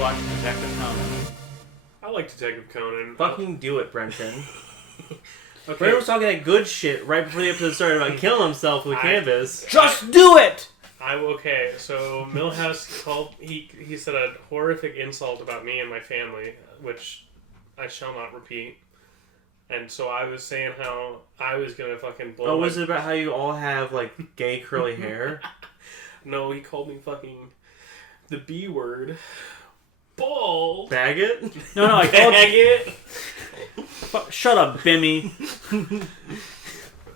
watch Detective Conan. I like Detective Conan. Fucking do it, Brenton. Okay. Brenton was talking that good shit right before the episode started about killing himself with cannabis. Just do it! Okay, so Millhouse called, he said a horrific insult about me and my family, which I shall not repeat. And so I was saying how I was gonna fucking blow. Oh, was it about how you all have, like, gay curly hair? No, he called me fucking the B word. Bald. Baggot? No, I called Faggot. Shut up, Bimmy.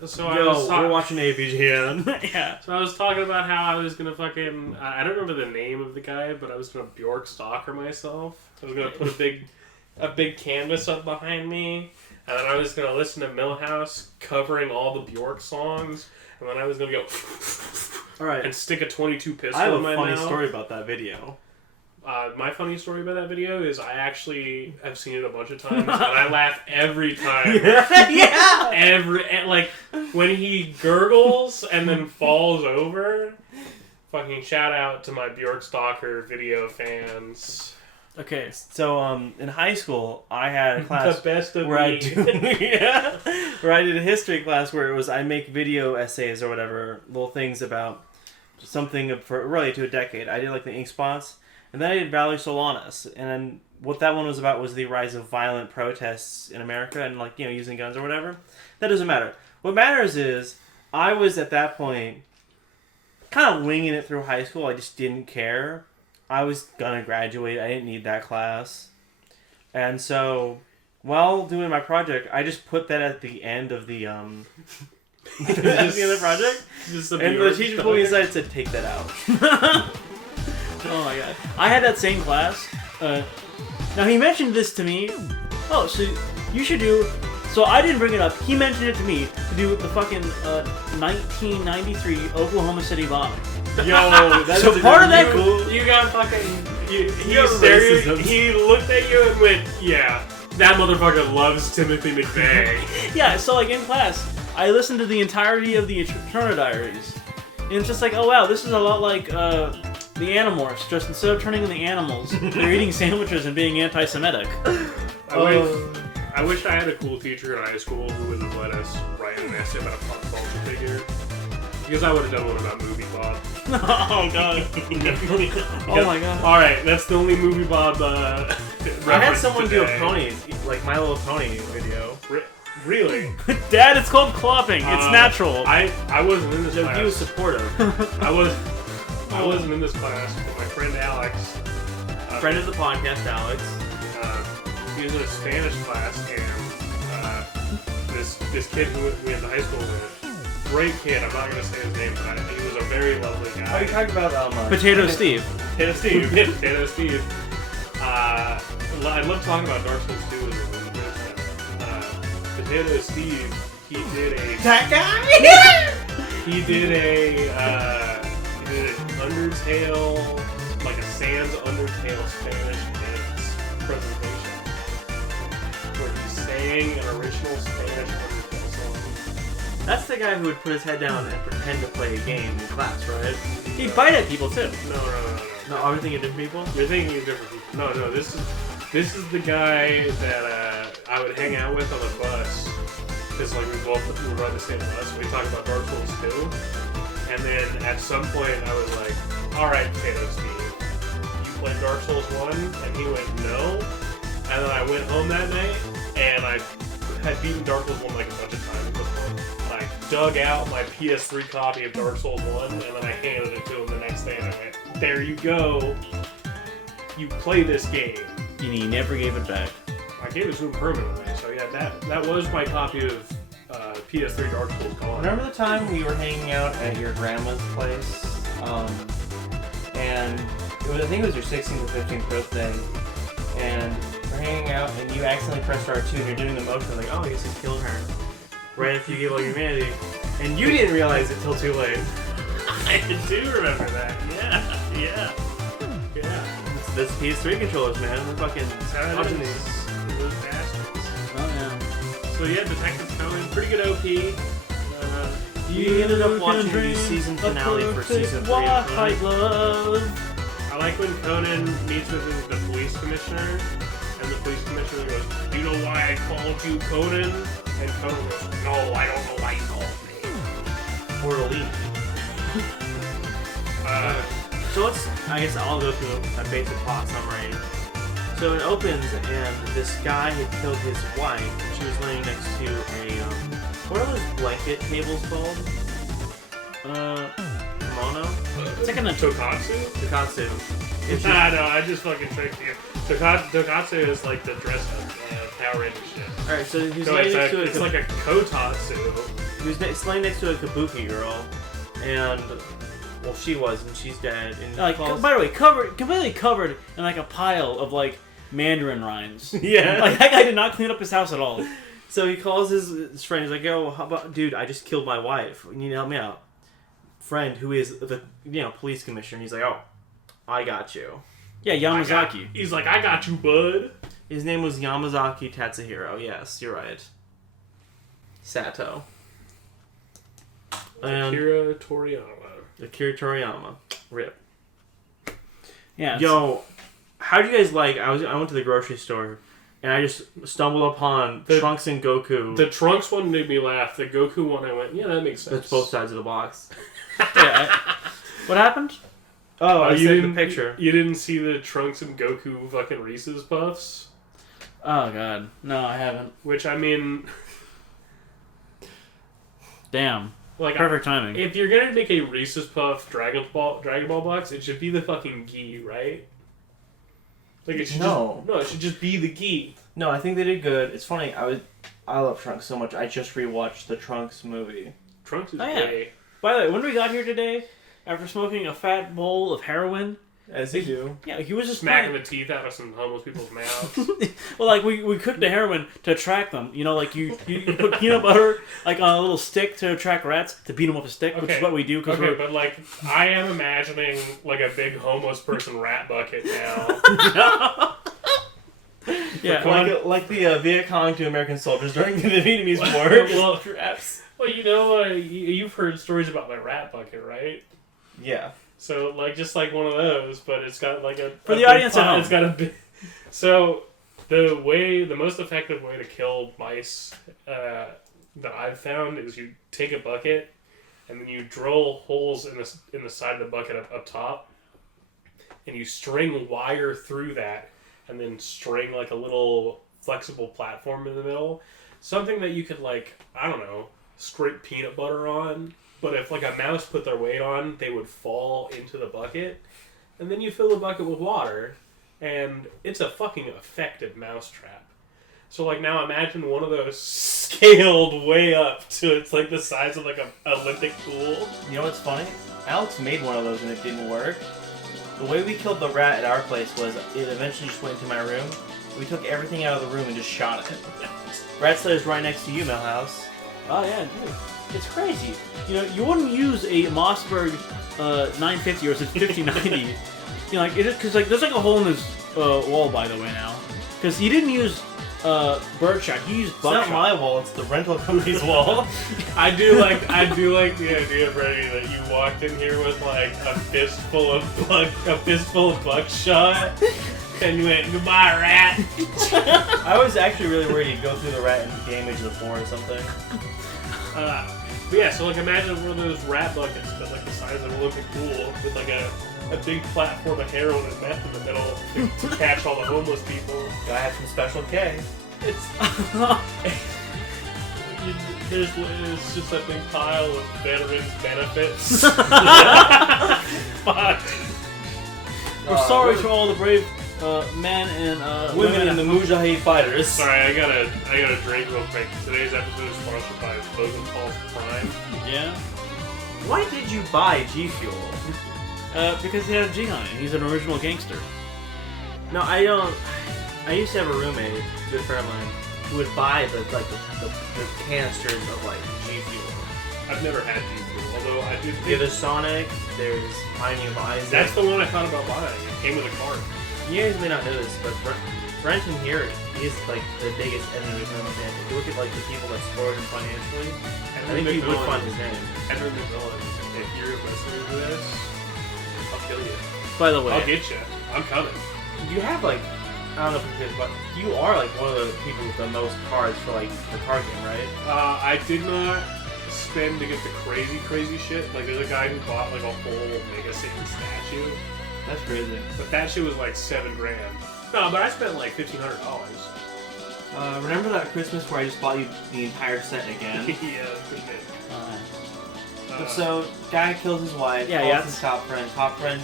So we're watching AVGN. Yeah. So I was talking about how I was gonna fucking, I don't remember the name of the guy, but I was gonna Bjork stalker myself. I was gonna put a big canvas up behind me, and then I was gonna listen to Millhouse covering all the Bjork songs, and then I was gonna go Alright. and stick a 22 pistol I have in a my funny mouth. story about that video. My funny story about that video is I actually have seen it a bunch of times, and I laugh every time. Yeah! Like, when he gurgles and then falls over, fucking shout out to my Bjork Stalker video fans. Okay. So, in high school, I had a class The best of where me. where I did a history class where it was I make video essays or whatever, little things about something for related to a decade. I did like the ink spots. And then I did Valerie Solanas, and then what that one was about was the rise of violent protests in America and, like, you know, using guns or whatever. That doesn't matter. What matters is I was at that point kind of winging it through high school. I just didn't care. I was gonna graduate. I didn't need that class. And so, while doing my project, I just put that at the end of the at the end of the project. And the teacher pulled me aside and said, "Take that out." Oh my god. I had that same class. Now he mentioned this to me. Oh, so you should do... So I didn't bring it up. He mentioned it to me to do the fucking 1993 Oklahoma City bombing. Yo, that's So part of that... You got fucking... You have racism. He looked at you and went, yeah, that motherfucker loves Timothy McVeigh. Yeah, so like in class, I listened to the entirety of the Turner Diaries. And it's just like, oh wow, this is a lot like... the Animorphs, just instead of turning into animals, they're eating sandwiches and being anti-Semitic. I wish I had a cool teacher in high school who would have let us write an essay about a pop culture figure. Because I would have done one about Movie Bob. Oh god. Oh my god. Alright, that's the only Movie Bob I had someone do a today. pony, like My Little Pony video. Really? Dad, it's called clopping. It's natural. I wasn't in this So class. he was supportive. I wasn't in this class, but my friend Alex, Friend of the podcast, Alex. he was in a Spanish class, and this kid who we went to high school with, great kid. I'm not gonna say his name, but he was a very lovely Oh, guy. you talking about Potato Steve. Potato Steve. Potato Steve. I love talking about Dark Souls 2 as a movie. Potato Steve, he did a That guy? he did an Undertale, like a Sans Undertale Spanish dance presentation, where he sang an original Spanish Undertale song. That's the guy who would put his head down and pretend to play a game in class, right? He'd bite at people too. No. No, are we thinking different people? You're thinking of different people. No, this is the guy that I would hang out with on the bus. Because like we ride the same bus, and we talk about Dark Souls 2. And then at some point I was like, alright, Potato Steve, you played Dark Souls 1? And he went, no. And then I went home that night, and I had beaten Dark Souls 1 like a bunch of times before. And I dug out my PS3 copy of Dark Souls 1, and then I handed it to him the next day, and I went, there you go. You play this game. And he never gave it back. I gave it to him permanently, so yeah, that was my copy of PS3 Dark Souls Conan. Remember the time we were hanging out at your grandma's place? And I think it was your 16th or 15th birthday. And we're hanging out, and you accidentally pressed R2, and you're doing the motion like, oh, I guess he's killing her. Right after you gave all your humanity. And you didn't realize it till too late. I do remember that. Yeah. That's PS3 controllers, man. We're fucking watching these. Those bastards. Oh yeah. So yeah, Detective Conan, pretty good OP. You ended up watching the season finale for season 3 of Conan. White love. I like when Conan meets with the police commissioner, and the police commissioner goes, "Do you know why I called you Conan?" And Conan goes, "No, I don't know why you called me." Orderly. So I guess I'll go through a basic plot summary. So it opens and this guy had killed his wife. She was laying next to a, what are those blanket tables called? Kimono? It's like a Tokatsu? Tokatsu. No, I just fucking tricked you. Tokatsu is like the dress up Power Ranger shit. Alright, so he's So laying next to it's like a kotatsu. He was laying next to a kabuki girl, and well, she was, and she's dead. And Like, by the way, completely covered in like a pile of like Mandarin rinds. yeah, Like that guy did not clean up his house at all. so he calls his friend. He's like, "Yo, how about, dude? I just killed my wife. You need to help me out." Friend, who is the police commissioner, he's like, "Oh, I got you." Yeah, Yamazaki. He's like, "I got you, bud." His name was Yamazaki Tatsuhiro. Yes, you're right. Sato. And Akira Toriyama. Akira Toriyama. Rip. Yeah. Yo, how do you guys like? I went to the grocery store and I just stumbled upon Trunks and Goku. The Trunks one made me laugh. The Goku one, I went, yeah, that makes sense. That's both sides of the box. Yeah. What happened? Oh, I you sent didn't the picture. You didn't see the Trunks and Goku fucking Reese's Puffs? Oh god, no, I haven't. Which, I mean, Damn. like, Perfect timing. if you're gonna make a Reese's Puff Dragon Ball box, it should be the fucking gi, right? Like it should it should just be the gi. No, I think they did good. It's funny. I love Trunks so much. I just rewatched the Trunks movie. Trunks is Oh, yeah. gay. By the way, when we got here today, after smoking a fat bowl of heroin, As you do. yeah, he was just Smacking playing. the teeth out of some homeless people's mouths. Well, like we cooked the heroin to attract them. You know, like you put peanut butter like on a little stick to attract rats to beat them with a stick, which is what we do. Cause Okay, but like I am imagining like a big homeless person rat bucket now. yeah, Like the Viet Cong to American soldiers during the Vietnamese War. Well, Traps. Well, you know, you've heard stories about my rat bucket, right? Yeah. So, like, just like one of those, but it's got like a For a the big audience at pot. home. It's got a big. So, the most effective way to kill mice that I've found is you take a bucket and then you drill holes in the side of the bucket up top, and you string wire through that, and then string like a little flexible platform in the middle, something that you could like, I don't know, scrape peanut butter on. But if like a mouse put their weight on, they would fall into the bucket. And then you fill the bucket with water. And it's a fucking effective mouse trap. So like now imagine one of those scaled way up to it's like the size of like a Olympic pool. You know what's funny? Alex made one of those and it didn't work. The way we killed the rat at our place was it eventually just went into my room. We took everything out of the room and just shot it. Rat Slayer's right next to you, Millhouse. oh yeah, dude, it's crazy. You know, you wouldn't use a Mossberg 950 or is it 5090? You know, like it is because like there's like a hole in his wall by the way now because he didn't use birdshot. He used It's buckshot. not my wall, it's the rental company's wall. I do like the idea, Brady, that you walked in here with like a fistful of buckshot, and you went, "Goodbye, rat." I was actually really worried he'd go through the rat and damage the floor or something. But yeah, so like imagine one of those rat buckets, but like the size of an Olympic pool, with like a big platform of heroin and meth in the middle to catch all the homeless people. Gotta have some special K. It's just a big pile of veterans benefits. Fuck. We're sorry to all the brave men and Women in the Mujahid fighters. Sorry, I gotta drink real quick. Today's episode is sponsored by Logan Paul's Prime. Yeah. Why did you buy G Fuel? Because he had a G on it. He's an original gangster. No, I don't. I used to have a roommate, a good friend of mine, who would buy the canisters of like G Fuel. I've never had G Fuel, although I do think There's Sonic, there's Pioneer Isaac. that's the one I thought about buying. It came with a cart. You guys may not know this, but Brenton here is like the biggest enemy of Conan. If you look at like the people that support him financially, I think you would find his name. Henry McMillan, if you're listening to this, I'll kill you. By the way, I'll get you. I'm coming. You have like, I don't know if it is, but you are like one of the people with the most cards for like the card game, right? I did not spend to get the crazy shit. Like, there's a guy who bought like a whole Mega Satan statue, That's crazy. but that shit was like $7,000. No, but I spent like $1,500. Remember that Christmas where I just bought you the entire set again? Yeah, that's pretty good. So, guy kills his wife, Yeah, calls yeah. his top friend. Top friend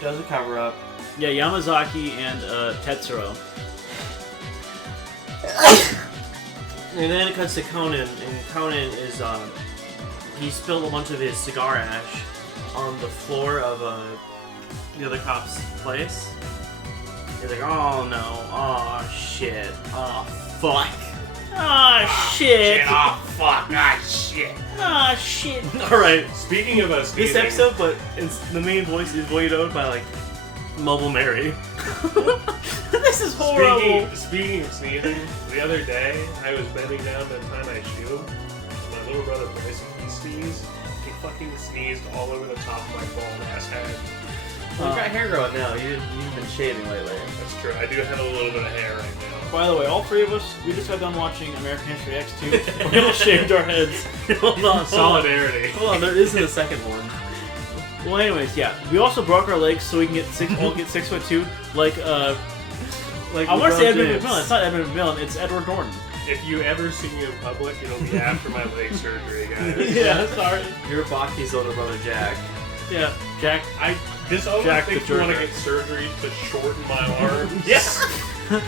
does a cover up. yeah, Yamazaki and Tetsuro. And then it cuts to Conan, and Conan is, he spilled a bunch of his cigar ash on the floor of the other cop's place. He's like, oh no, oh shit, oh fuck. Ah, shit! Oh fuck! Ah shit! Ah, shit! Alright, Speaking of us, this episode, but it's, the main voice is voiced by, like, Mobile Mary. This is horrible. Speaking of sneezing, the other day I was bending down to tie my shoe. And my little brother Bryson, he sneezed. He fucking sneezed all over the top of my bald ass head. Well, you got hair growing now. You've been shaving lately. That's true. I do have a little bit of hair right now. By the way, all three of us, we just got done watching American History X 2. We all shaved our heads. Hold on, Solidarity. Hold on, there isn't a second one. Well, anyways, yeah, we also broke our legs so we can get all get 6'2", like Like I want to say LeBron Edmund James. McMillan. It's not Edmund McMillan. It's Edward Norton. If you ever see me in public, it'll be after my leg surgery, guys. Yeah, sorry. You're Baki's older brother, Jack. Yeah, Jack. This owner Jack the thinks you want to Jerker. get surgery to shorten my arms. Yes. To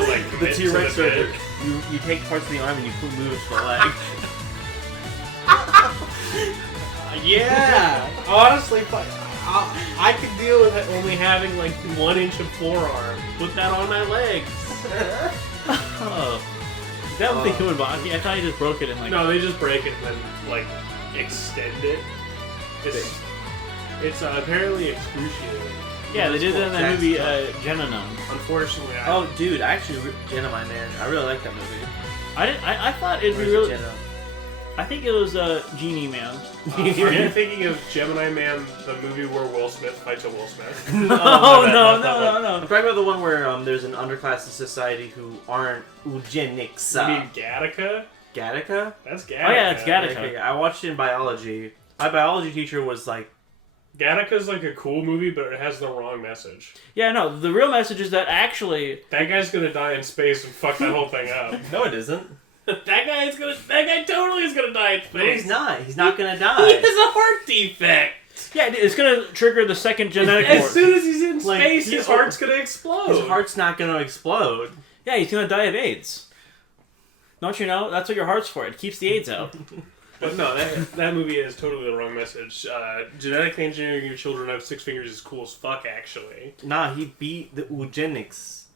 like The commit to T-Rex the surgery. bit. You take parts of the arm and you put moves to the leg. Yeah. Honestly, I could deal with it only having like 1 inch of forearm. Put that on my legs. Oh. Is that what they do in Baki? I thought he just broke it in like. No, they just break it and then like extend it. It's apparently excruciating. Yeah, they did that in that Jack's movie, tough. Genonon. Unfortunately, Oh, dude, actually, Gemini Man. I really like that movie. I thought it'd be Where's really. Gemini? I think it was Genie Man. are you thinking of Gemini Man, the movie where Will Smith fights a Will Smith? Oh, my bad, no, not that no, one. no. I'm talking about the one where there's an underclass of society who aren't eugenics. You mean Gattaca? Gattaca? That's Gattaca. Oh, yeah, it's Gattaca. Okay, I watched it in biology. My biology teacher was like, Gattaca's like a cool movie, but it has the wrong message. Yeah, no, the real message is that actually. That guy's gonna die in space and fuck that whole thing up. no, it isn't. That guy totally is gonna die in space. No, he's not. He's not gonna He die. has a heart defect. Yeah, it's gonna trigger the second genetic As war. soon as he's in Like, space, his heart's gonna explode. His heart's not gonna explode. Yeah, he's gonna die of AIDS. Don't you know? That's what your heart's for. It keeps the AIDS out. But no, that movie is totally the wrong message. Genetically engineering your children out of 6 fingers is cool as fuck, actually. Nah, he beat the eugenics.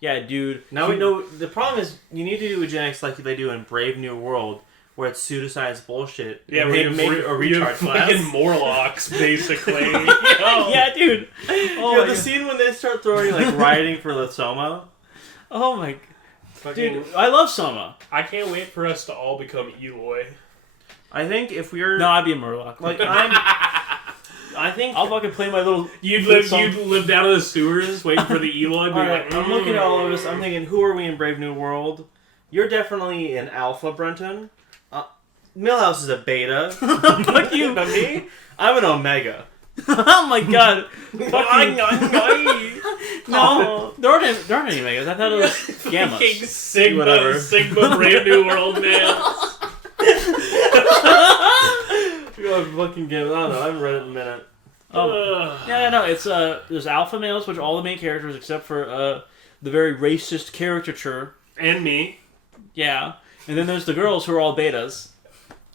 Yeah, dude. Now we know the problem is you need to do eugenics like they do in Brave New World, where it's pseudoscience bullshit. Yeah, And we they have made a retard class. fucking Morlocks, basically. Yeah, dude. Oh, Oh, you know, my the scene when they start throwing like rioting for Lysoma. Oh my. Fucking, Dude, I love Soma. I can't wait for us to all become Eloy. I think if we're No, I'd be a Murloc. like I think I'll fucking play my little. You'd song. live down in the sewers waiting for the Eloy. Be alright, like, I'm looking at all of us. I'm thinking, who are we in Brave New World? You're definitely an alpha, Brenton. Millhouse is a beta. Fuck you. But me, I'm an omega. Oh my god. Fucking. No, there aren't any megas. I thought it was gammas. Fucking Sigma, Whatever. Sigma Brave New World, man. You're a fucking game. I don't know. I haven't read it in a minute. Yeah, no, it's there's alpha males, which are all the main characters except for the very racist caricature. And me. Yeah, and then there's the girls who are all betas.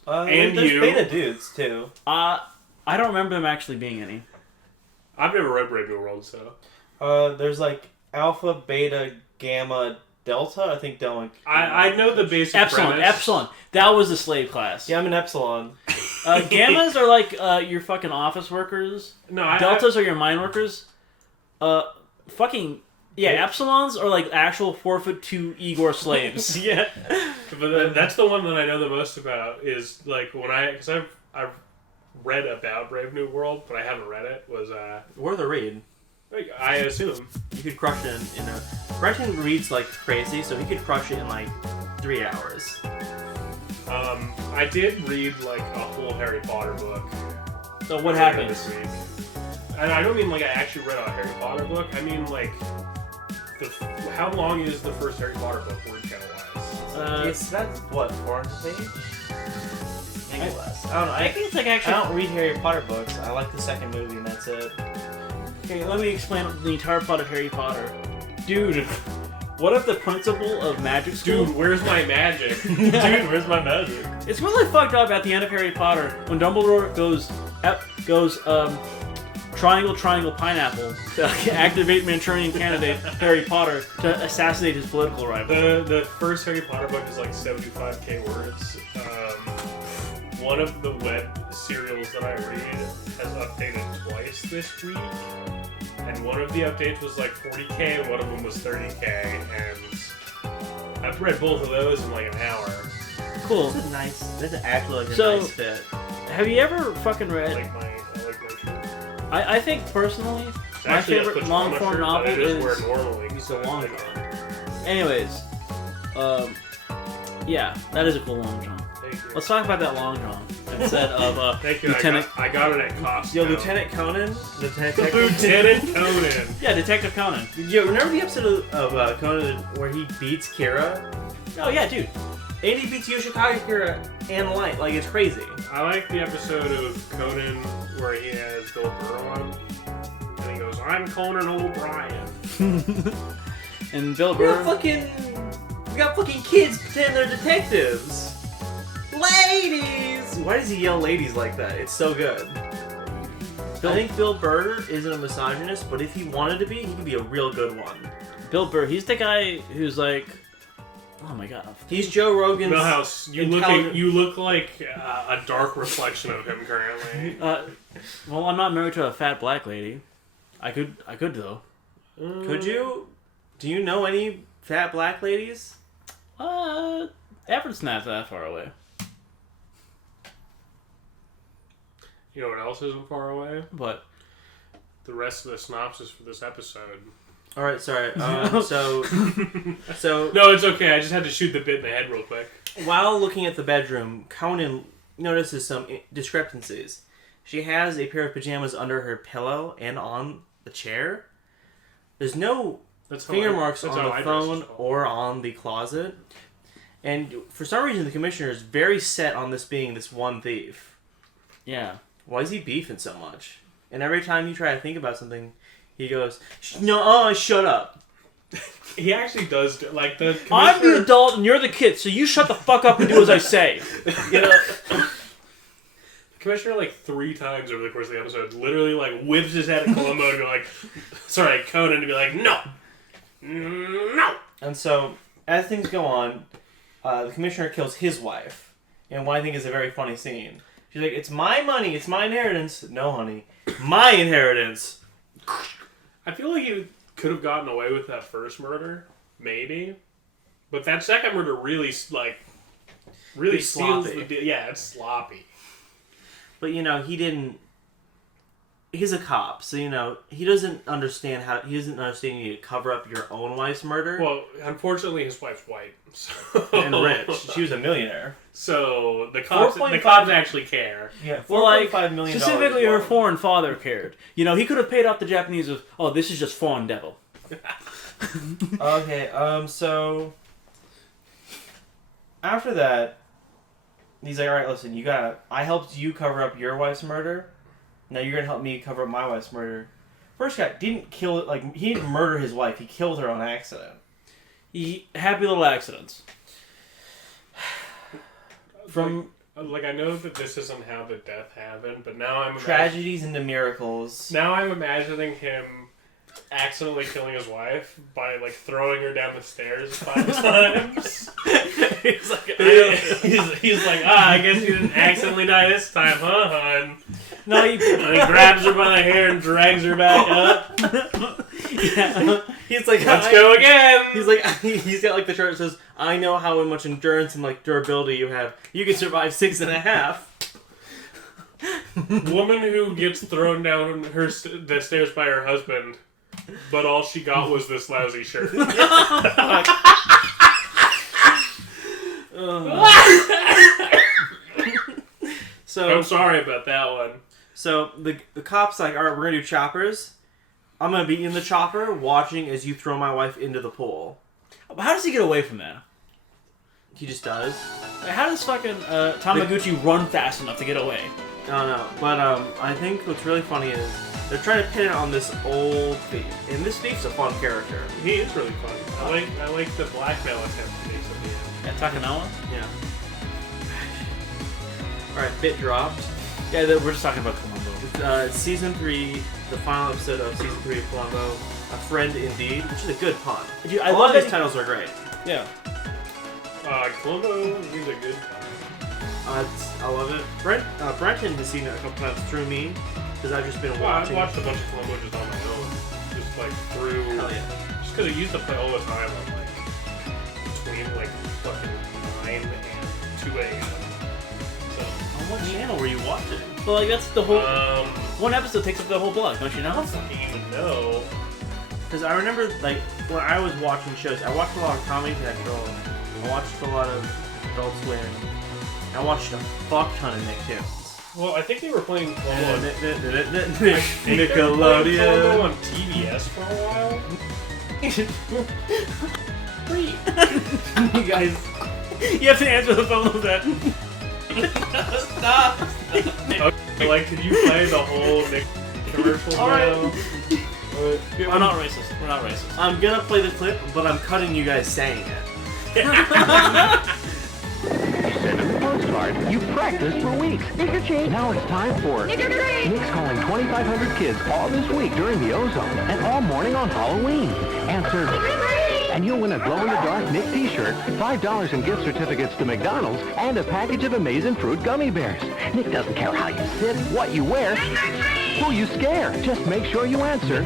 And there's you. beta dudes too. I don't remember them actually being any. I've never read Brave New World, so. There's like alpha, beta, gamma, delta. I think Delta. I know the basic Epsilon, premise. Epsilon. That was the slave class. Yeah, I'm an epsilon. Gammas are like your fucking office workers. No, Deltas are your mine workers. Fucking yeah, epsilons are like actual 4'2" Igor slaves. Yeah. But that's the one that I know the most about is like when because I've read about Brave New World, but I haven't read it. Was Worth a read. I assume. You could crush it in a... Gretchen reads like crazy, so he could crush it in like 3 hours. I did read like a whole Harry Potter book. So what happened this week? And I don't mean like I actually read a Harry Potter book. I mean like, how long is the first Harry Potter book, word count wise? That's what, 400 page? Maybe less. I don't know. I think it's like actually. I don't read Harry Potter books. I like the second movie, and that's it. Okay, let me explain the entire plot of Harry Potter. Dude, what if the principal of magic school... Dude, where's my magic? Dude, where's my magic? It's really fucked up at the end of Harry Potter when Dumbledore goes triangle, triangle, pineapple to activate Manchurian candidate Harry Potter to assassinate his political rival. The first Harry Potter book is like 75k words. One of the web serials that I read has updated twice this week. And one of the updates was like 40k, and one of them was 30k, and I've read both of those in like an hour. Cool. That's actually like a So- nice fit. Have you ever fucking I read... like my shirt. I think personally, It's my actually a favorite pajama long-form shirt novel that I just is... wear normally. It's a long john. Anyways, yeah, that is a cool long john. Thank you. Let's talk about that long john instead of Thank you. Lieutenant. I got it at Costco. Yo, Lieutenant Conan? Lieutenant Conan. Yeah, Detective Conan. Yo, remember the episode of Conan where he beats Kira? Oh yeah, dude. And he beats Yoshikage Kira and Light. Like, it's crazy. I like the episode of Conan where he has Bill Burr on, and he goes, "I'm Conan O'Brien." And Bill We got Burr. fucking kids pretend they're detectives. Ladies! Why does he yell ladies like that? It's so good. I think Bill Burr isn't a misogynist, but if he wanted to be, he could be a real good one. Bill Burr. He's the guy who's like, oh my god. He's Joe Rogan's. Millhouse, you look like a dark reflection of him currently. Well, I'm not married to a fat black lady. I could though. Could you? Do you know any fat black ladies? Everett's not that far away. You know what else isn't far away? But The rest of the synopsis for this episode. All right, sorry. So No, it's okay. I just had to shoot the bit in the head real quick. while looking at the bedroom, Conan notices some discrepancies. She has a pair of pajamas under her pillow and on the chair. There's no finger marks on the phone or on the closet. And for some reason, the commissioner is very set on this being this one thief. yeah. Why is he beefing so much? And every time you try to think about something, he goes, "No, shut up." He actually does, like, the commissioner... I'm the adult and you're the kid, so you shut the fuck up and do as I say. You know? Commissioner, like, 3 times over the course of the episode, literally, like, whips his head at Columbo and be like, sorry, Conan, to be like, no! No! And so, as things go on, the commissioner kills his wife. And what I think is a very funny scene. She's like, "It's my money, it's my inheritance." "No, honey. My inheritance." I feel like you could have gotten away with that first murder, maybe. But that second murder really, like, really It's seals sloppy. the deal. Yeah, it's sloppy. But, you know, he didn't... He's a cop, so, you know, he doesn't understand you need to cover up your own wife's murder. Well, unfortunately, his wife's white. So... And rich. She was a millionaire. So, the cops 4.5 actually care. Yeah, Well, like, $4.5 million. specifically her foreign father cared. You know, he could have paid off the Japanese with, oh, this is just foreign devil. Okay, so... After that, he's like, "Alright, listen, I helped you cover up your wife's murder. Now you're gonna help me cover up my wife's murder." First guy didn't kill it, like, he didn't murder his wife, he killed her on accident. Happy little accidents. From Like, I know that this isn't how the death happened, but now I'm... tragedies into miracles. Now I'm imagining him accidentally killing his wife by, like, throwing her down the stairs 5 times. He's like, He's like, I guess you didn't accidentally die this time, huh, hon? no, he And he grabs her by the hair and drags her back up. yeah. He's like, Let's go again! He's like, he's got like the chart that says, "I know how much endurance and like durability you have. You can survive 6.5." Woman who gets thrown down the stairs by her husband but all she got was this lousy shirt. So I'm sorry about that one. So the cop's like, all right, we're gonna do choppers. I'm gonna be in the chopper watching as you throw my wife into the pool. How does he get away from that? He just does. How does fucking Tamaguchi run fast enough to get away? I don't know, but I think what's really funny is they're trying to pin it on this old thief, and this thief's a fun character. He is really funny. I like the blackmail attempt he makes at the end. Yeah, Takanawa? Yeah. Alright, bit dropped. Yeah, we're just talking about Columbo. Season 3, the final episode of Season 3 of Columbo, A Friend Indeed, which is a good pun. Dude, a lot of these titles are great. Yeah. Columbo, he's a good pun. I love it. Brenton has seen it a couple times through me, because I've just been I've watching. watched a bunch of Columbo just on my own. Just like through... Hell yeah. Just because I used to play all the time on like... Between like fucking 9 and 2 a.m. So... On what channel were you watching? Well, like, that's the whole... Um... One episode takes up the whole blog, don't you know? I don't fucking even know. Because I remember, like, when I was watching shows, I watched a lot of Comedy Central, I watched a lot of Adult Swim, and I watched a fuck ton of Nicktoons. Well, I think they were playing Columbo on... Nickelodeon. On TBS for a while. You guys... You have to answer the phone with that. Stop! Like, could you play the whole Nick commercial now? We're not racist. We're not racist. I'm gonna play the clip, but I'm cutting you guys saying it. Send him the postcard. You practiced for weeks. Now it's time for Nick's calling 2,500 kids all this week during the Ozone and all morning on Halloween. Answer, and you'll win a glow-in-the-dark Nick t-shirt, $5 in gift certificates to McDonald's, and a package of Amazing Fruit gummy bears. Nick doesn't care how you sit, what you wear, who you scare. Just make sure you answer.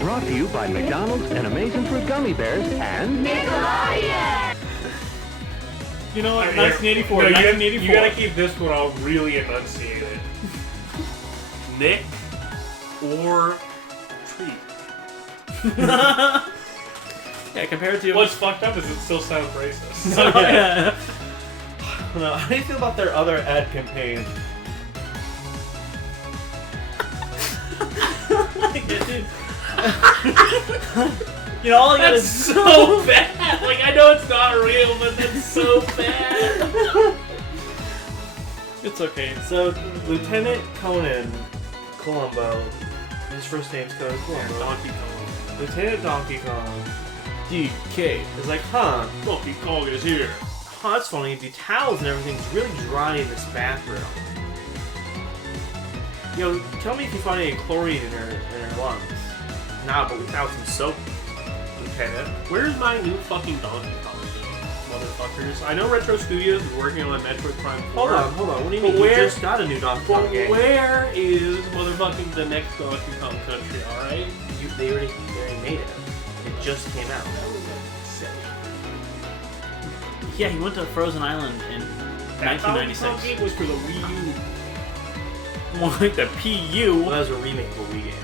Brought to you by McDonald's and Amazing Fruit gummy bears and Nickelodeon. You know what? Here, 1984. no, 1984. you gotta keep this one all really enunciated. Nick or treat. Yeah, compared to... What's fucked up is it still sounds racist. Oh, yeah. No, how do you feel about their other ad campaign? You know, all I got That's is... so bad! Like, I know it's not real, but that's so bad! It's okay. So, Lieutenant Conan Columbo, his first name's Conan Columbo. Donkey Kong. Lieutenant Donkey Kong DK. is like, huh, Donkey Kong is here. that's funny, the towels and everything's really dry in this bathroom. Yo, tell me if you find any chlorine in her lungs. Nah, but we found some soap. Lieutenant. Where's my new fucking Donkey Kong game, motherfuckers? I know Retro Studios is working on Metroid Prime 4. Hold on, what do you But mean? where- You just got a new Donkey Kong game. Where is motherfucking the next Donkey Kong country, alright? They already made it. It just came out. Yeah, he went to Frozen Island in That Donkey 1996. Kong game was for the Wii U. More like the PU. Well, that was a remake of a Wii game.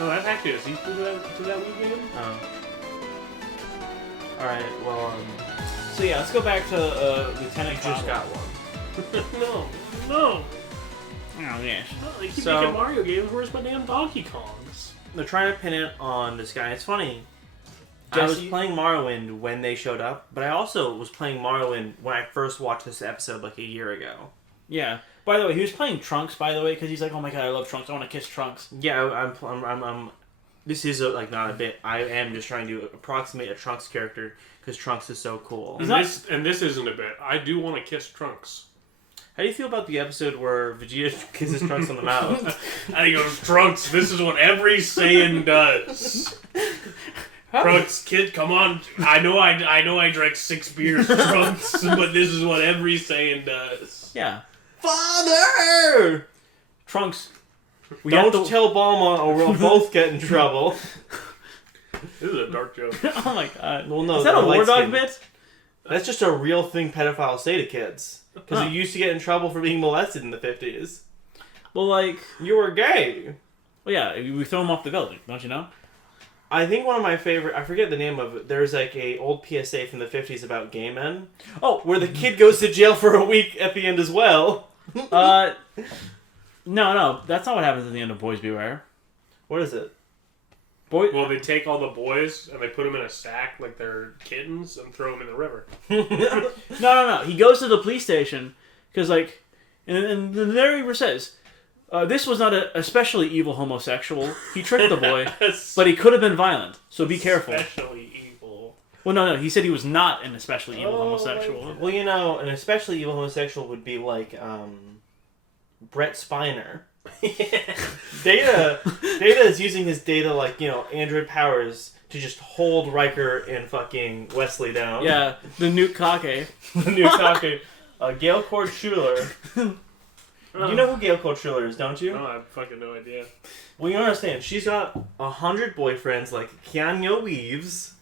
No, that's actually a sequel to that Wii game? Alright, well, So yeah, let's go back to Lieutenant you just Cobble. got one. No. Oh, yes. No, they keep So- making Mario games. Where's my damn Donkey Kongs? They're trying to pin it on this guy. It's funny. I was Jesse? playing Morrowind when they showed up, but I also was playing Morrowind when I first watched this episode like a year ago. Yeah. By the way, he was playing Trunks, by the way, because he's like, oh my god, I love Trunks. I want to kiss Trunks. Yeah, I'm this is like not a bit. I am just trying to approximate a Trunks character because Trunks is so cool. And not- this isn't a bit. I do want to kiss Trunks. How do you feel about the episode where Vegeta kisses Trunks on the mouth? And he goes, Trunks, this is what every Saiyan does. Trunks, kid, come on. I know I drank 6 beers, Trunks, but this is what every Saiyan does. Yeah. Father! Trunks. Don't tell Bulma or we'll both get in trouble. This is a dark joke. Oh my god. Well, no, Is that a the War light Dog skin- bit? That's just a real thing pedophiles say to kids. Because Huh. they used to get in trouble for being molested in the 50s. Well, like, You were gay. well, yeah, we throw him off the building, don't you know? I think one of my favorite, I forget the name of it, there's like a old PSA from the 50s about gay men. Oh, Where the kid goes to jail for a week at the end as well. No, that's not what happens at the end of Boys Beware. What is it? Well, they take all the boys and they put them in a sack like they're kittens and throw them in the river. No. He goes to the police station because, like, and the narrator says, this was not a especially evil homosexual. He tricked the boy, but he could have been violent, so be careful. Especially evil. Well, no, he said he was not an especially evil homosexual. Well, you know, an especially evil homosexual would be like Brett Spiner. Data is using his data like, you know, Android powers to just hold Riker and fucking Wesley down. Yeah, the Nuke Kake. The new copy. Gail Cord Schuler. You know who Gail Cord Schuler is, don't you? No, I have fucking no idea. Well, you understand. She's got 100 boyfriends like Keanu Reeves,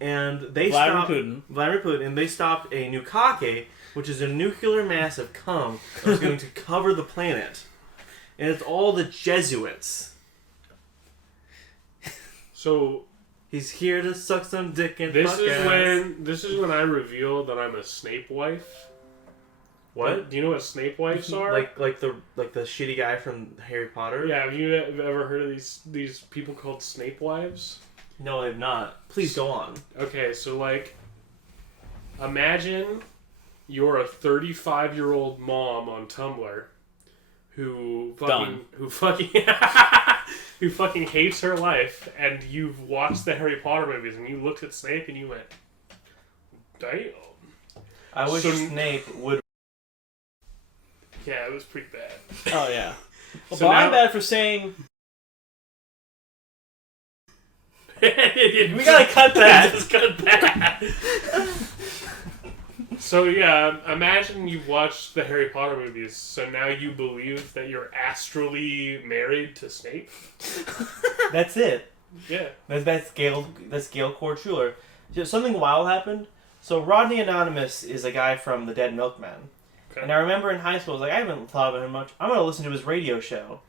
and they Vladimir Putin, and they stopped a Nukake, which is a nuclear mass of cum that was going to cover the planet. And it's all the Jesuits. So He's here to suck some dick and this fuck is ass. this is when I reveal that I'm a Snape wife. What? Do you know what Snape wives are? Like the shitty guy from Harry Potter? Yeah, have you ever heard of these people called Snape wives? No, I've not. Please go on. Okay, so like, imagine you're a 35-year-old mom on Tumblr who fucking hates her life, and you've watched the Harry Potter movies, and you looked at Snape and you went, damn. I wish So- Snape would. Yeah, it was pretty bad. Oh, yeah. Well, So but I'm now- bad for saying... We gotta cut that. Just cut that. So yeah, imagine you've watched the Harry Potter movies, so now you believe that you're astrally married to Snape. That's it. Yeah. That's Gail Cord Schuler. So something wild happened. So Rodney Anonymous is a guy from The Dead Milkman. Okay. And I remember in high school, I was like, I haven't thought about him much. I'm going to listen to his radio show.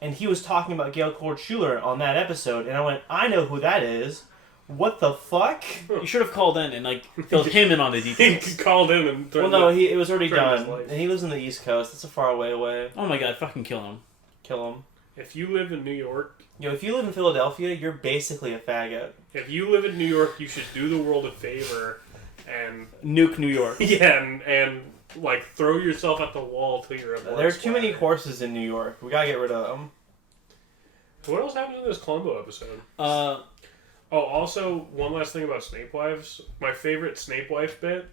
And he was talking about Gail Cord Schuler on that episode. And I went, I know who that is. What the fuck? You should have called in and, like, filled him in on the He details. called in and Well, threatened no, to it was already threatened his done. life. And he lives in the East Coast. It's a far away. Oh my god, fucking kill him. Kill him. If you live in New York, Yo, if you live in Philadelphia, you're basically a faggot. if you live in New York, you should do the world a favor and Nuke New York. yeah, and like throw yourself at the wall till you're a blood There are too many splatter. horses in New York. We gotta get rid of them. What else happened in this Columbo episode? Uh, Oh, also, one last thing about Snape wives. My favorite Snape wife bit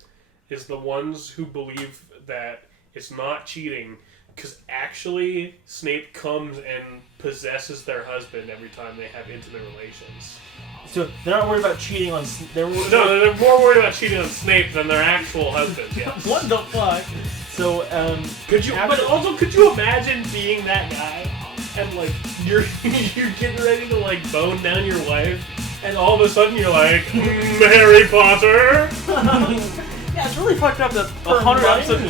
is the ones who believe that it's not cheating because actually Snape comes and possesses their husband every time they have intimate relations. So they're not worried about cheating on. No, they're more worried about cheating on Snape than their actual husband. Yes. what the fuck? So Could you? But also, could you imagine being that guy and like you're getting ready to like bone down your wife, and all of a sudden you're like, Harry Potter. Yeah, it's really fucked up that 100 episodes.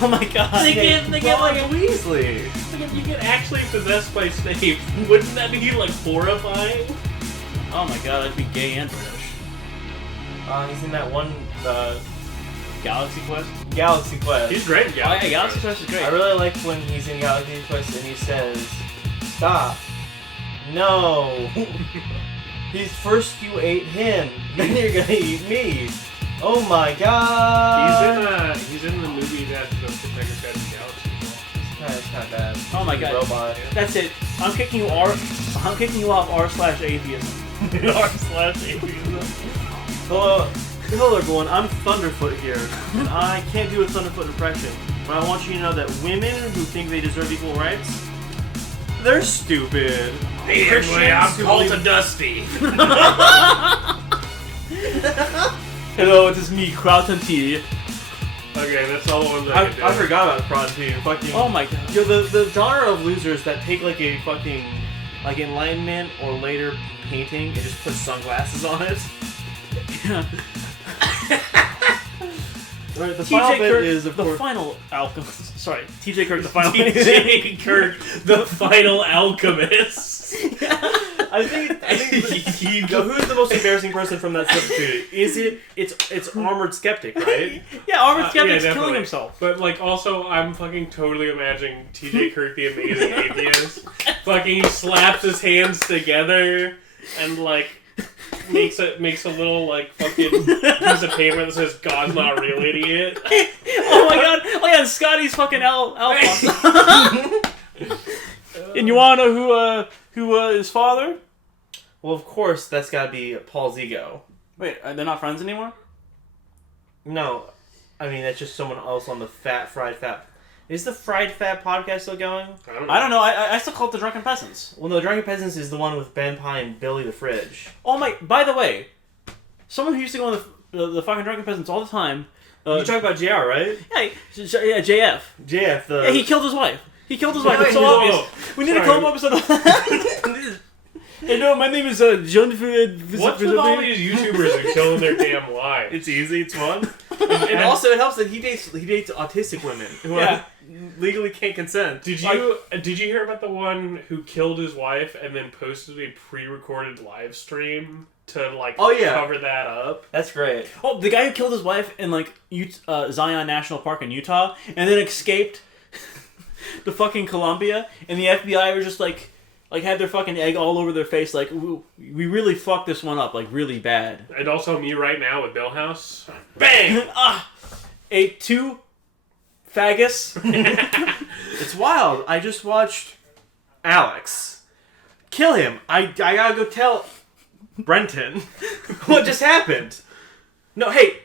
Oh my god. They get like Weasley. if you get actually possessed by Snape, wouldn't that be like horrifying? Oh my god, I'd be gay and British. He's in that one Galaxy Quest? Galaxy Quest. He's great, Oh yeah, Galaxy Quest is great. I really like when he's in Galaxy Quest and he says, "Stop! No! He's first you ate him, then you're gonna eat me. Oh my god!" He's in the movie that the Protector Pet of the Galaxy. It's kind of bad. Oh my god. Robot. That's it. I'm kicking you off r/atheism. r/atheism. Hello everyone, I'm Thunderfoot here, and I can't do a Thunderfoot impression, but I want you to know that women who think they deserve equal rights, they're stupid. Hey, Christians I'm who Cult believe- of Dusty. Hello, it is me, Crowton T. Okay, that's all the ones I can do. I forgot about Prod too. Fucking. Oh my god. Yo, the genre of losers that take like a fucking like Enlightenment or later painting and just put sunglasses on it. Right, the final TJ bit Kirk is, of the course... final alchemist. Sorry, TJ Kirk the final. TJ Kirk, the final alchemist. I think you go, who's the most embarrassing person from that substitute? It's Armored Skeptic, right? Yeah, Armored Skeptic's yeah, killing definitely. himself. But like, also, I'm fucking totally imagining TJ Kirk, the amazing atheist, fucking slaps his hands together and like makes a little like fucking piece of paper that says "God's not real, idiot." Oh my god! Oh yeah, Scotty's fucking Alpha. And you wanna know who his father? Well, of course, that's gotta be Paul's ego. Wait, they're not friends anymore? No, I mean, that's just someone else on the Fried Fat... Is the Fried Fat podcast still going? I don't know. I still call it the Drunken Peasants. Well, no, Drunken Peasants is the one with Ben Pye and Billy the Fridge. Oh my! By the way, someone who used to go on the fucking Drunken Peasants all the time. You talk about JR, right? Yeah, JF. JF, the... Yeah, he killed his wife. He killed his wife. Wait, It's so whoa, obvious. whoa. We need a co-op episode. Hey, no, my name is Jonathan. What's with all these YouTubers who killing their damn wives? It's easy, it's fun. And also, it helps that he dates autistic women who legally can't consent. Did you hear about the one who killed his wife and then posted a pre-recorded live stream to like cover that up? That's great. Oh, the guy who killed his wife in like Zion National Park in Utah and then escaped the fucking Colombia, and the FBI were just like had their fucking egg all over their face, like, we really fucked this one up, like, really bad. And also me right now with Millhouse. Bang! Ate 2 faggots. It's wild. I just watched Alex kill him. I gotta go tell Brenton what just happened. No, hey,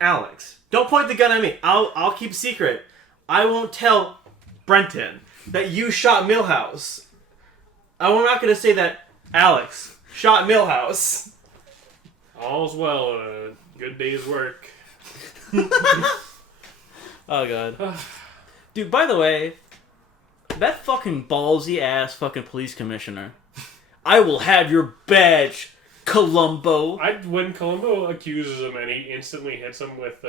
Alex, don't point the gun at me. I'll keep secret. I won't tell Brenton that you shot Millhouse. I'm not going to say that Alex shot Millhouse. All's well in a good day's work. Oh, God. Dude, by the way, that fucking ballsy ass fucking police commissioner. I will have your badge, Columbo. When Columbo accuses him and he instantly hits him with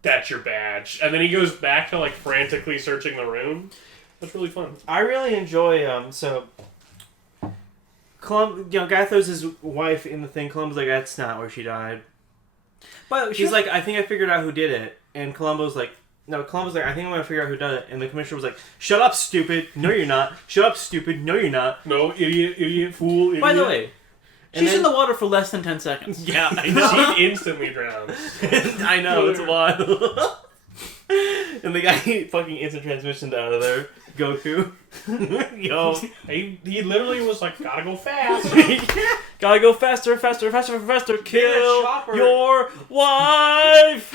that's your badge. And then he goes back to like frantically searching the room. That's really fun. I really enjoy, guy throws his wife in the thing. Columbo's like, that's not where she died. But she's like, I think I figured out who did it. And Columbo's like, I think I'm going to figure out who did it. And the commissioner was like, shut up, stupid. No, you're not. Shut up, stupid. No, you're not. No, idiot, fool, idiot. By the way, she's in the water for less than 10 seconds. Yeah, I know. She instantly drowns. I know, it's wild. And the guy fucking instant transmissioned out of there. Goku. Yo. He literally was like, gotta go fast. Gotta go faster, faster, faster, faster. Kill your wife.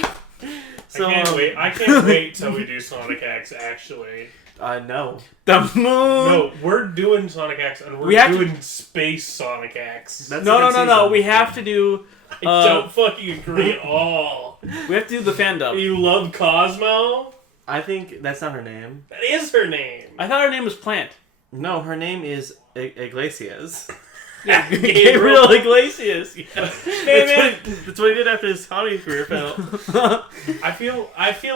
So, I can't wait till we do Sonic X, actually. No. The moon. No, we're doing Sonic X, and we're doing Space Sonic X. No. We have to do... I don't fucking agree at all. We have to do the fandom. You love Cosmo? I think that's not her name. That is her name. I thought her name was Plant. No, her name is Iglesias. Gabriel Iglesias. Yeah. That's what he did after his comedy career fell. I feel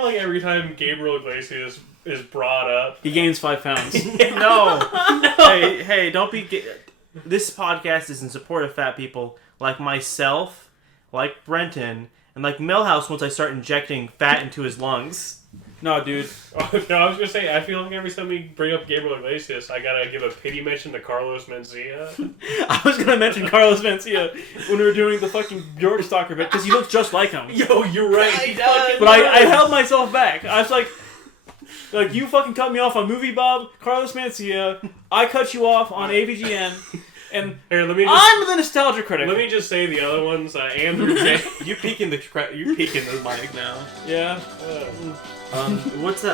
like every time Gabriel Iglesias is brought up, he gains 5 pounds. No. Hey, don't be... This podcast is in support of fat people like myself, like Brenton, and like Millhouse once I start injecting fat into his lungs. No, dude. No, I was gonna say, I feel like every time we bring up Gabriel Iglesias, I gotta give a pity mention to Carlos Mencia. I was gonna mention Carlos Mencia when we were doing the fucking George Stalker bit, because he looks just like him. Yo, you're right. He does. But I held myself back. I was like, you fucking cut me off on Movie Bob, Carlos Mencia, I cut you off on AVGN, and here, I'm the nostalgia critic. Let me just say the other ones, Andrew J. You're peeking the mic now. Yeah. What's the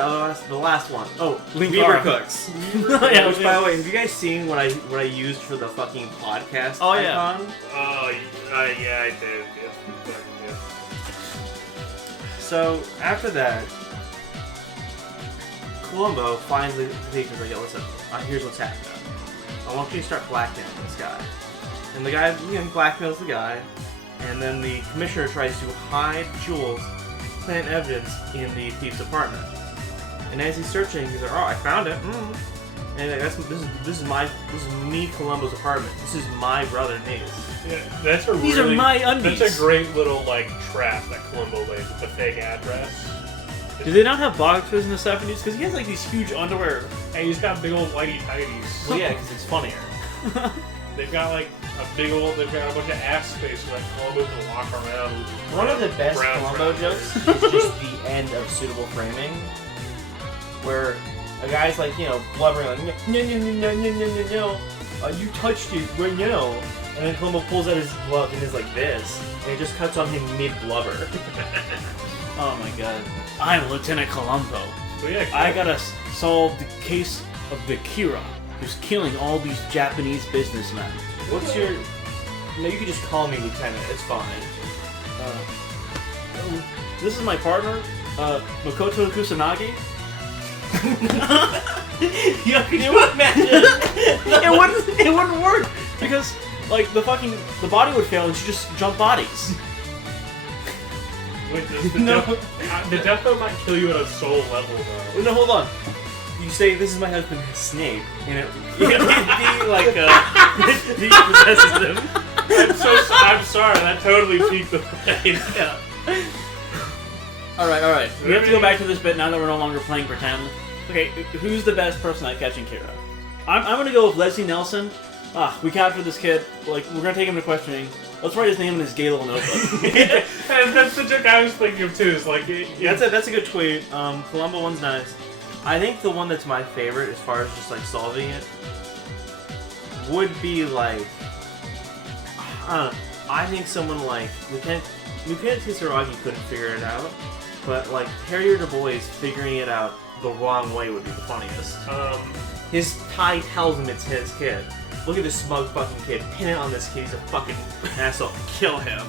last one? Oh, Weaver Weaver Cooks. Yeah, which, by the way, have you guys seen what I used for the fucking podcast Oh, yeah. icon? Yeah, I did. Yeah. So, after that, Columbo finds the thief and is like, yo, listen, here's what's happening. I want you to start blackmailing this guy. And the guy, blackmails the guy, and then the commissioner tries to hide jewels plant evidence in the thief's apartment. And as he's searching, he's like, "Oh, I found it." And this is me, Columbo's apartment. This is my brother and niece. Yeah, that's a These are my undies. That's a great little like trap that Columbo laid with the fake address. Did they not have boxers in the 70s? Because he has like these huge underwear. And he's got big old whitey tighties. Well, yeah, because it's funnier. They've got like they've got a bunch of ass space where like Columbo can walk around. One of the best brown Columbo trousers. jokes is just the end of Suitable Framing, where a guy's like, blubbering like, no, you touched it right now. And then Columbo pulls out his glove and is like this, and it just cuts on him mid-blubber. Oh my god. I'm Lieutenant Columbo. But yeah, I gotta solve the case of the Kira, who's killing all these Japanese businessmen. What's your... No, you can just call me Lieutenant, it's fine. This is my partner, Makoto Kusanagi. Can you imagine? It wouldn't work because like the body would fail and she just jump bodies. Wait, the death note might kill you at a soul level though. No, hold on. You say, "This is my husband, Snape," and it be like he possesses him. I'm sorry, that totally peaked the brain. Yeah. Alright. We have to go back to this bit now that we're no longer playing pretend. Okay, who's the best person at catching Kira? I'm gonna go with Leslie Nelson. We captured this kid. Like, we're gonna take him to questioning. Let's write his name in his gay little notebook. And that's the joke I was thinking of too. Is like, that's a good tweet. Columbo one's nice. I think the one that's my favorite, as far as just like solving it, would be like, I don't know. I think someone like Lieutenant Kisaragi couldn't figure it out, but like Harrier Du Bois figuring it out the wrong way would be the funniest. His tie tells him it's his kid. Look at this smug fucking kid. Pin it on this kid. He's a fucking asshole. Kill him.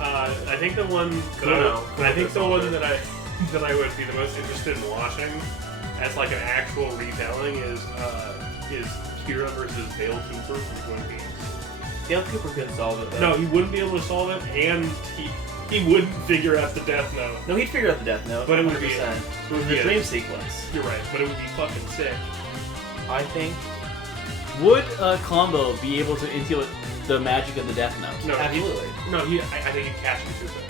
I think the one that I would be the most interested in watching as like an actual retelling is Kira versus Dale Cooper from Twin Peaks. Dale Cooper couldn't solve it though. No, he wouldn't be able to solve it, and he wouldn't figure out the Death Note. No, he'd figure out the Death Note. But it would be 100%. it would be the a- dream sequence. You're right, but it would be fucking sick. I think. Would Columbo be able to intuit the magic of the Death Note? No, Absolutely. I think he'd catch it too quick.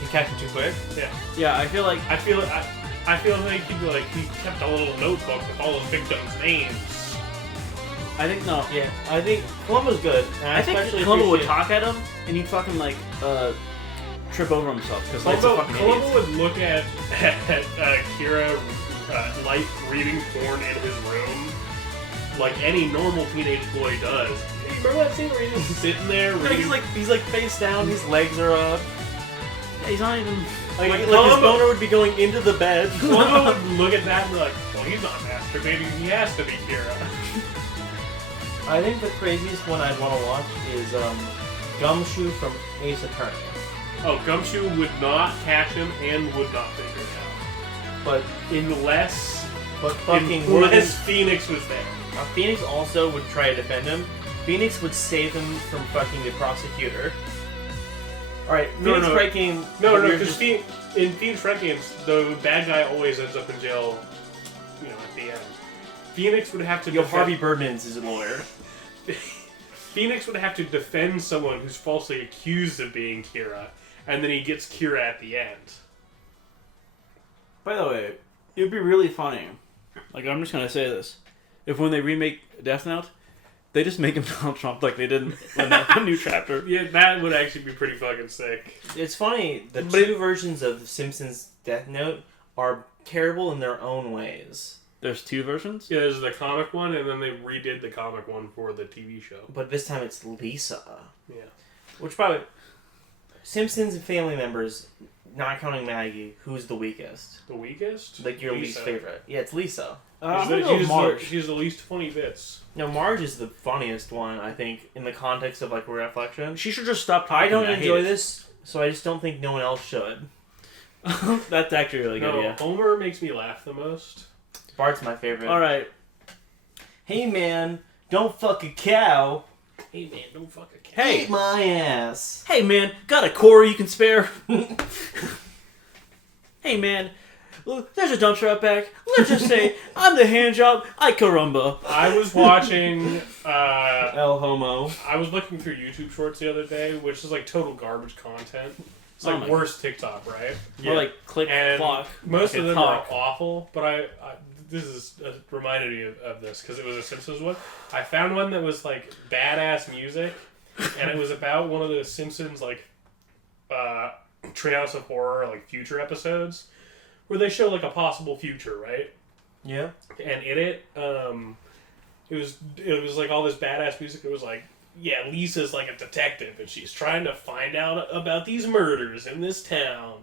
He catch it too quick. Yeah, Yeah, I feel like I feel like he'd be like he kept a little notebook with all the victims' names. I think no. Yeah, I think Columbo's good. And I think especially Columbo would appreciate- talk at him and he'd fucking like trip over himself because Light's a fucking Columbo idiot. would look at Kira Light reading porn in his room like any normal teenage boy does. Hey, remember that scene where he's just sitting there No, reading? he's like face down. His legs are up. He's not even. Like his Columbo- boner would be going into the bed. Columbo would look at that and be like, well, he's not masturbating, he has to be Kira. I think the craziest one I'd want to watch is Gumshoe from Ace Attorney. Oh, Gumshoe would not catch him and would not figure it But out. Unless Phoenix was there. Phoenix also would try to defend him. Phoenix would save him from fucking the prosecutor. Alright, Phoenix Wright game. No, because in Phoenix Wright games, the bad guy always ends up in jail, at the end. Phoenix would have to Harvey Birdman's his lawyer. Phoenix would have to defend someone who's falsely accused of being Kira, and then he gets Kira at the end. By the way, it would be really funny. Like, I'm just gonna say this: if when they remake Death Note, they just make him Donald Trump like they did in the new chapter. Yeah, that would actually be pretty fucking sick. It's funny, the two versions of Simpsons Death Note are terrible in their own ways. There's two versions? Yeah, there's the comic one, and then they redid the comic one for the TV show. But this time it's Lisa. Yeah. Which probably... Simpsons and family members, not counting Maggie, who's the weakest? The weakest? Like your Lisa. least favorite. Yeah, it's Lisa. She's the least funny bits. No, Marge is the funniest one, I think, in the context of, like, reflection. She should just stop talking. I don't hate enjoy it. this, so I just don't think no one else should. That's actually really good, No, yeah. Homer makes me laugh the most. Bart's my favorite. Alright. Hey, man, don't fuck a cow. Hey man, don't fuck a cat. Eat my ass. Hey man, got a quarter you can spare? Hey man, look, there's a dumpster out back. Let's just say I'm the hand job. I caramba. I was watching. El Homo. I was looking through YouTube Shorts the other day, which is like total garbage content. It's Oh like my worse TikTok, right? Or like click And clock. most Okay, of them talk. are awful, but I this is reminded me of this because it was a Simpsons one. I found one that was like badass music, and it was about one of the Simpsons like Treehouse of Horror like future episodes where they show like a possible future, right? Yeah. And in it, it was like all this badass music. It was like, yeah, Lisa's like a detective, and she's trying to find out about these murders in this town.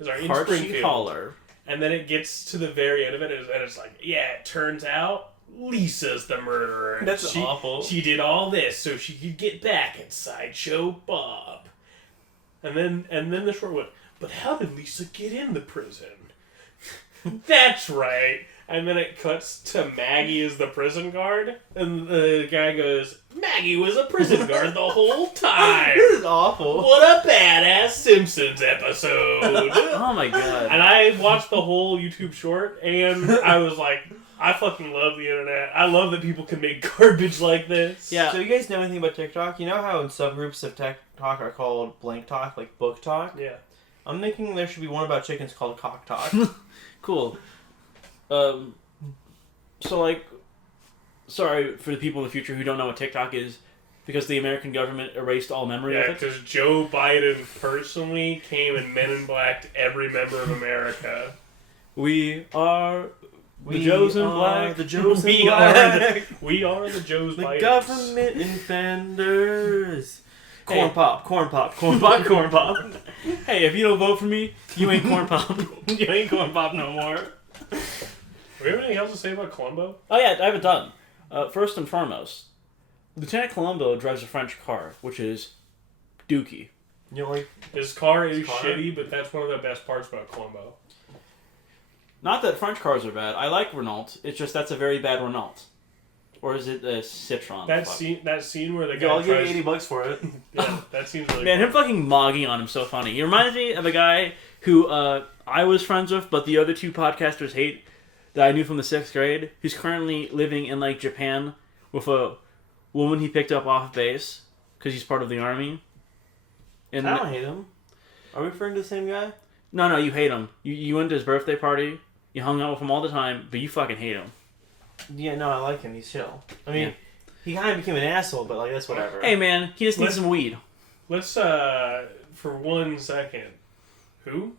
In Archie Springfield. Holler. And then it gets to the very end of it, and it's like, yeah, it turns out Lisa's the murderer. And That's awful. She did all this so she could get back at Sideshow Bob. And then the short went, but how did Lisa get in the prison? That's right. And then it cuts to Maggie as the prison guard, and the guy goes, Maggie was a prison guard the whole time. This is awful. What a badass Simpsons episode. Oh my god. And I watched the whole YouTube short, and I was like, I fucking love the internet. I love that people can make garbage like this. Yeah. So you guys know anything about TikTok? You know how in subgroups of TikTok are called blank talk, like book talk? Yeah. I'm thinking there should be one about chickens called cock talk. Cool. So like, sorry for the people in the future who don't know what TikTok is, because the American government erased all memory Yeah, of it. because Joe Biden personally came and Men in Blacked every member of America. We are the We Joes in are Black. the Joes in We Black. We are the Joe's The Bidens. government defenders. Hey. Corn pop, corn pop, corn pop, corn pop. Hey, if you don't vote for me, you ain't corn pop. You ain't corn pop no more. Do we have anything else to say about Columbo? Oh yeah, I have it done. First and foremost, Lieutenant Columbo drives a French car, which is dookie. You know, like, His car is His car? shitty, but that's one of the best parts about Columbo. Not that French cars are bad. I like Renault. It's just that's a very bad Renault. Or is it a Citroen? That Fuck. scene where the guy I'll give tries... you $80 for it. Yeah, that seems really Man, fun. him fucking mogging on him so funny. He reminds me of a guy who I was friends with, but the other two podcasters hate, that I knew from the 6th grade, who's currently living in like Japan with a woman he picked up off base because he's part of the army. And I don't hate him. Are we referring to the same guy? no, you hate him. You went to his birthday party. You hung out with him all the time, but you fucking hate him. Yeah, no, I like him. He's chill. I mean, Yeah. he kind of became an asshole, but like that's whatever. Hey man, he just needs some weed. Let's, for 1 second. Who?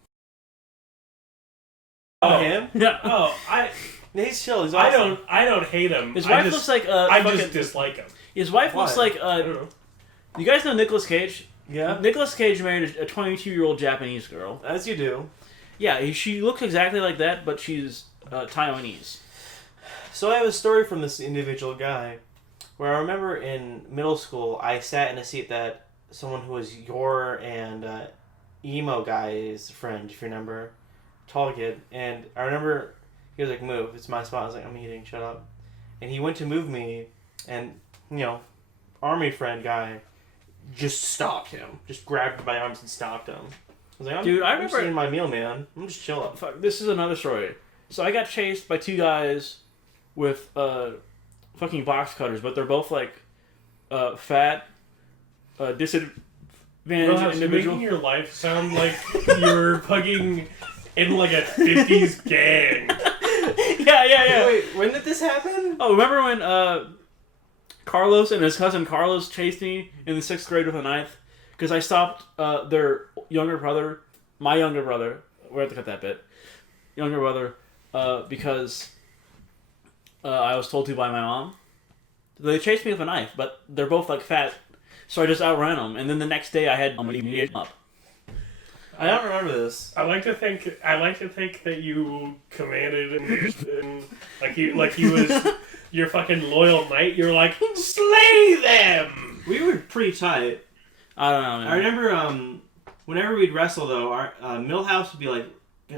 Oh, him? Yeah. Oh, He's chill. He's awesome. I don't hate him. His I wife just, looks like I fucking, just dislike him. his wife looks Why? like I don't know. you guys know Nicolas Cage? Yeah, Nicolas Cage married a 22-year-old Japanese girl. as you do. Yeah, she looks exactly like that, but she's Taiwanese. So I have a story from this individual guy, where I remember in middle school, I sat in a seat that someone who was your and emo guy's friend, if you remember, tall kid, and I remember he was like, "Move, it's my spot." I was like, "I'm eating, shut up," and he went to move me, and army friend guy just stopped him, just grabbed my arms and stopped him. I was like, Dude, I I'm just remember- eating my meal, man. I'm just chilling. Fuck, this is another story. So I got chased by two guys with fucking box cutters, but they're both like fat, disadvantaged You're individual. making your life sound like you're fucking in like a 50s gang. Yeah. Wait, when did this happen? Oh, remember when Carlos and his cousin Carlos chased me in the 6th grade with a knife? Because I stopped their younger brother, my younger brother, we have to cut that bit, younger brother, because I was told to by my mom. They chased me with a knife, but they're both like fat, so I just outran them, and then the next day I had up. I don't remember this. I like to think that you commanded him and like he was your fucking loyal knight. You're like, slay them. We were pretty tight. I don't know, man. I remember whenever we'd wrestle, though, our Millhouse would be like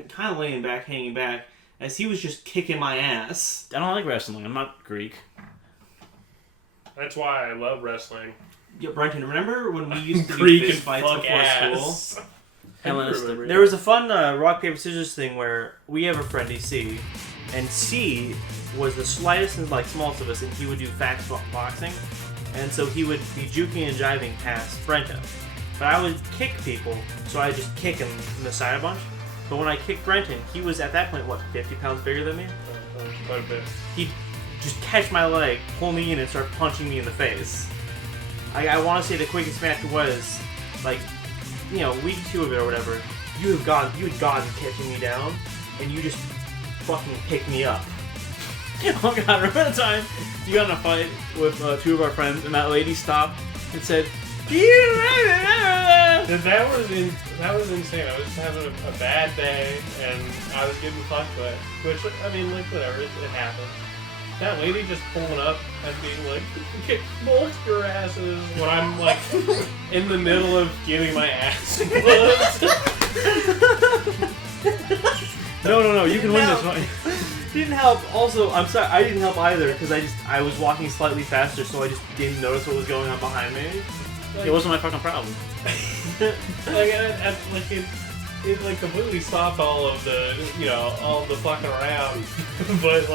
kind of laying back, hanging back, as he was just kicking my ass. I don't like wrestling. I'm not Greek. That's why I love wrestling. Yeah, Brenton, remember when we used to do Greek fist and fights fuck before ass. school? Helena remember Stibber. There was a fun rock, paper, scissors thing where we have a friend, C, and C was the slightest and smallest of us, and he would do fast boxing, and so he would be juking and jiving past Brenta. But I would kick people, so I just kick him in the side a bunch. But when I kicked Brenton, he was at that point, 50 pounds bigger than me? Quite a bit. He'd just catch my leg, pull me in, and start punching me in the face. I want to say the quickest match was, week 2 of it or whatever, you had gotten kicking me down, and you just fucking picked me up. Oh god, remember the time you got in a fight with 2 of our friends and that lady stopped and said, "Do you remember that?" That was insane. I was just having a bad day, and I was getting fucked with. Which, I mean, whatever, it happens. That lady just pulling up and being like, "Kick both your asses," when I'm, in the middle of getting my ass whooped. No, you can win this one. Didn't help. Also, I'm sorry, I didn't help either because I was walking slightly faster, so I just didn't notice what was going on behind me. It wasn't my fucking problem. It completely stopped all of the, all of the fucking around. But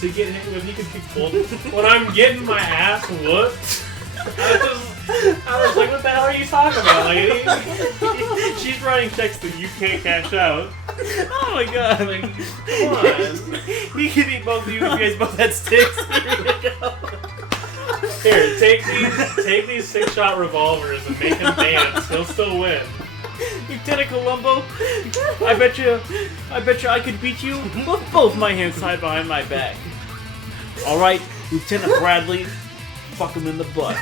to get hit when he could kick both, when I'm getting my ass whooped, I was like, what the hell are you talking about, lady? She's writing checks that you can't cash out. Oh my god. Come on. We could eat both of you if you guys both had sticks. Here you go. Here, take these 6-shot revolvers and make him dance. He'll still win. Lieutenant Columbo, I bet you I could beat you with both my hands tied behind my back. Alright, Lieutenant Bradley, fuck him in the butt.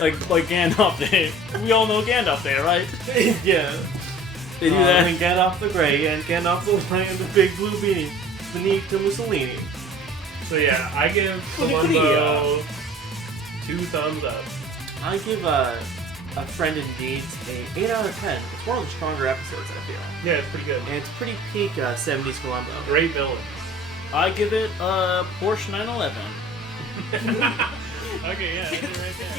Like Gandalf did. We all know Gandalf did, right? Yeah. They do that. And Gandalf the Grey and Gandalf the Lion and the Big Blue Beanie beneath the Mussolini. So yeah, I give Columbo 2 thumbs up. I give a Friend Indeed a 8 out of 10. It's one of the stronger episodes, I feel. Yeah, it's pretty good. And it's pretty peak 70s Columbo. Great villain. I give it a Porsche 911. Okay, yeah, that's it right there.